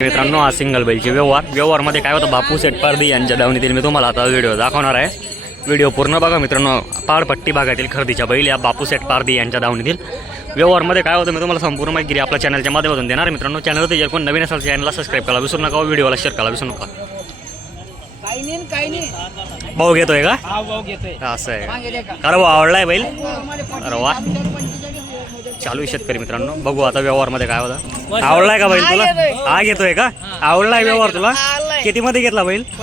मित्रांनो हा सिंगल बैलचे व्यवहार. व्यवहारमध्ये काय होतं बापू सेटपारदी यांच्या दावणीतील मी तुम्हाला आता व्हिडिओ दाखवणार आहे. व्हिडिओ पूर्ण बघा मित्रांनो पाडपट्टी भागातील खरेदीच्या बैल या बापू सेट पारदी यांच्या दावणीतील. व्यवहारमध्ये काय होतं मी तुम्हाला संपूर्ण माहिती आपल्या चॅनलच्या माध्यमातून देणार मित्रांनो चॅनल जर कोण नवीन असेल चॅनलला सबस्क्राईब करा विसरू नका व्हिडिओला शेअर करा विसरू नका. काही नाही काही नाही. भाऊ घेतोय का? हा भाऊ घेतोय. असं आहे अरे भाऊ आवडलाय बैल. अरे वा. चालू शेतकरी मित्रांनो. बघू आता व्यवहारमध्ये काय होतं. आवडलाय का बैल तुला? हा घेतोय का? आवडलाय व्यवहार तुला? किती मध्ये घेतला बैल? तो.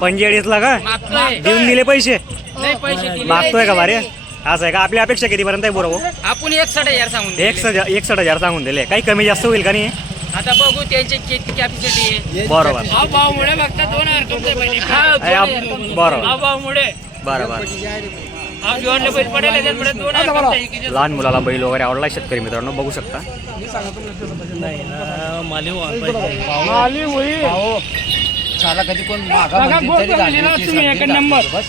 पंचेचाळीसला का? देऊन दिले पैसे. नाही पैसे दिले. मागतोय का भारी? असं आहे का? आपली अपेक्षा कितीपर्यंत आहे बरोबर आपण एकसठ हजार सांगून एकसठ हजार सांगून दिले. काही कमी जास्त होईल का नाही? आता बघू त्यांची किती कॅपॅसिटी आहे. बरोबर. फक्त दोन हजार तुमचे पहिले हा, आप-. बरोबर. भाव भाव मुळे बरोबर पडेल दोन हजार. लहान मुलाला बैल वगैरे आवडला शेतकरी मित्रांनो बघू शकता. शाला कधी कोण मागा म्हणतील तरी. बस.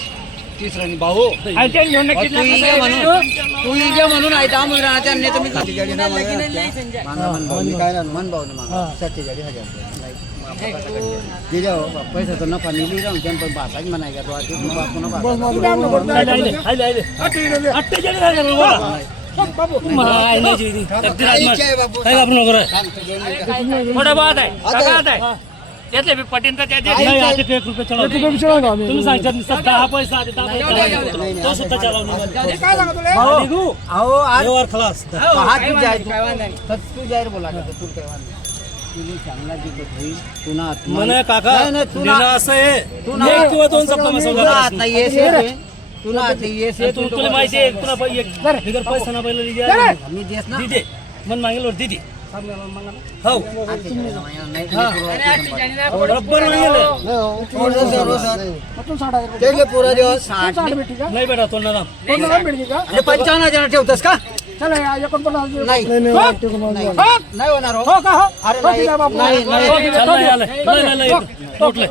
तीस रन भाऊ ते तू नका म्हणून. तू? ये म्हणून आहे त्या मुलाला त्यांनी तर मी सत्तेचाळीस ना मागा मन भाऊ मी काय मन भाऊ ना मागा सत्तेचाळीस हजार हो. पैसा तर नफा निघली जाऊन त्यांनी पण भाषाच म्हणायचा तो आधी तू बापू भाषा. इच्छा आहे त्यातले बी पटीन तर त्याचे तुम्ही सांगतात दहा पैसा तो सुद्धा अहो आज पहा तू जाय तू. तर तू जाहीर बोला का तू काय वांधा तुम्ही चांगला जिंकत होईल पुन्हा म्हणे काका नाही, नाही, तू असं आहे एक किंवा दोन सप्ताह तुला आता येस आता येस तुला माहिती आहे तुला पै- एक बिगर पैसा ना पहिलं दिदी मी देस ना. दिदे मन मागेल दिदी. हो बरोबर मागेल पुरा दिवस साठ नाही बेटा तो ना आणि पंचावन्न हजार ठेवतोस का नाही नाही नाही होणार हो अरे नाही नाही, नाही चल नाही आलं नाही नाही नाही उठलंय.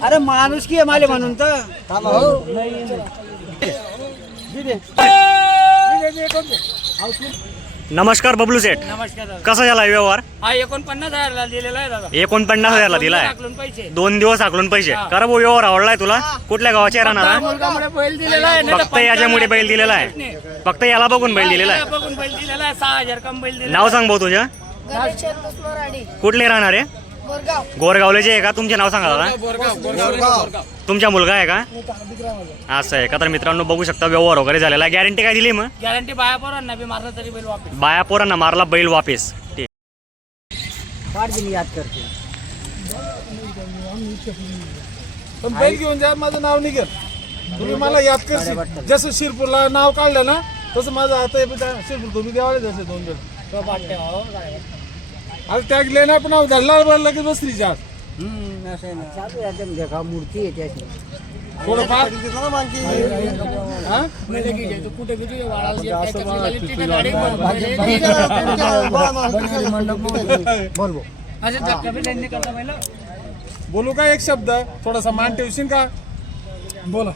अरे माणूस की आहे माले म्हणून तर नमस्कार बबलू सेठ. नमस्कार दादा. कसा झाला व्यवहार? हा एकोणपन्नास हजारला दिलेला आहे दादा. एकोणपन्नास हजारला दिलाय? टाकलून पैसे. दोन दिवस आकलून पैसे. करा भाऊ व्यवहार आवडलाय तुला? कुठल्या गावाच्या राहणार हा? मुलगामुळे बैल दिलेला आहे नाही तर फक्त याच्यामुळे बैल दिलेला आहे. फक्त याला बघून बैल दिलेला आहे. बघून बैल दिलेला आहे सहा हजार कम बैल दिलेला नाव सांग भाऊ तुझ्या गणेश चंद्रस मराठी. कुठले राहणार? आहे बोरगाव. गोरगावलेचे आहे का? तुमचे नाव सांगा दादा तुमचा मुलगा आहे का? असं आहे का? तर मित्रांनो बघू शकता व्यवहार वगैरे झालेला. आहे गॅरंटी काय दिली मग? गॅरंटी बाया पोरांना बी मारला तरी बैल वापस. बाया पोरांना मारला बैल वापिस. ठीक. याद करते. बैल घेऊन जा माझं नाव निघेल. तुम्ही मला याद करशील. जसं शिरपूरला नाव काढलं ना तसं माझं आता शिरपूर तुम्ही देवाले जसे दोन जण. आता टॅग लेणार पण धरला बरं लगेच बसली जा. हम्म, असं आहे ना. चालू आहे आता देखा मूर्ती आहे त्याची. थोडं फार हा? बोल बोल. बोलू का एक शब्द? थोडासा मान ठेवशील का? बोला.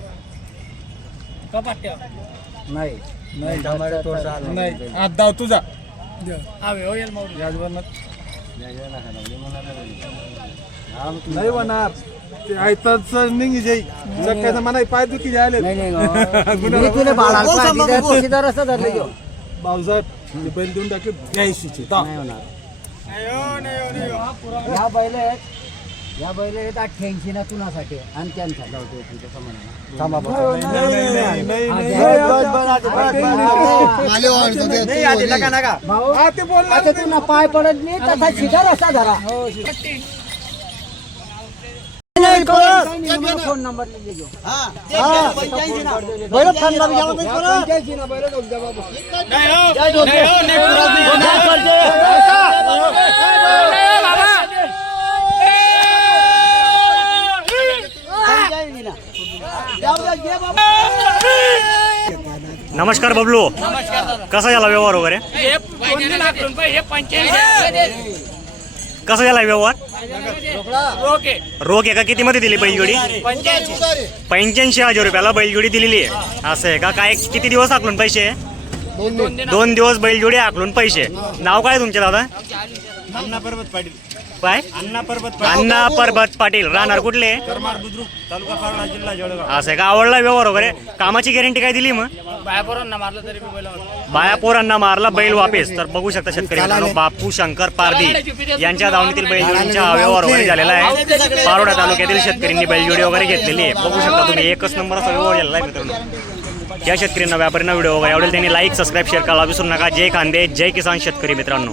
नाही. नाही. नाही. हात दाव तुझा. याजवरनं. नाही होणार. ते आयताच निघी जाई सकाळचं मला पाय दुखी जायले नाही नाही गं. मी तुला बाळाला पाहिजे तर तू सीधा रस्ता धरला घेऊ पावसात ते बैल देऊन टाकले द्यायशीचे ता. नाही होणार या बैल आहेत या बैल आहेत अठ्ठ्याऐंशी ना तुनासाठी आणि त्यांचा. लावतो तू तसं म्हणा थांबा बस. नाही, नाही, नाही, हा, नाही. घ्या. बस, बस, आता बस, बस. हा. भाऊ, हा, ते बोल आता तुला पाय पडत नाही तसा सीधा रस्ता धरा नाही, नाही, मला फोन नंबर लिहिले घेऊ हा, बैल थांबला बी जावा नाही परत. पंच्याऐंशी ना बैल ढोक द्या बाबा. जय ढोक द्या. पंच्याऐंशी ना. जाऊ द्या, घे बाबा. नमस्कार बबलू. कसा झाला व्यवहार वगैरे? कसा झाला व्यवहार? रोख एका किती मध्ये दिली बैलजोडी? पंच्याऐंशी हजार रुपयाला बैलजोडी दिलेली आहे. असं आहे का? काय किती दिवस आकलून पैसे? दोन दिवस. बैलजोडी आकलून पैसे. नाव काय तुमचे दादा? पाटील. काय अण्णा पर्वत अण्णा परबत पाटील. राहणार कुठले? करमार बुद्रुक तालुका फारडा जिल्हा जळगाव. असं आहे का? आवडला व्यवहार वगैरे? कामाची गॅरंटी काय दिली मग? बायापोरांना मारलं तरी मी बैल बाया पोरांना मारला बैल वापेस. तर बघू शकता शेतकरी मित्रांनो बापू शंकर पारदी यांच्या दावणीतील बैलजोडींचा व्यवहार वगैरे झालेला आहे. पारोडा तालुक्यातील शेतकऱ्यांनी बैलजोडी वगैरे घेतलेली आहे. बघू शकता तुम्ही एकच नंबरचा व्यवहार झालेला आहे मित्रांनो. ज्या शेतकऱ्यांना व्यापाऱ्यांना व्हिडिओ वगैरे आवडेल त्यांनी लाईक सबस्क्राईब शेअर करायला विसरू नका. जय कांदे जय किसान शेतकरी मित्रांनो.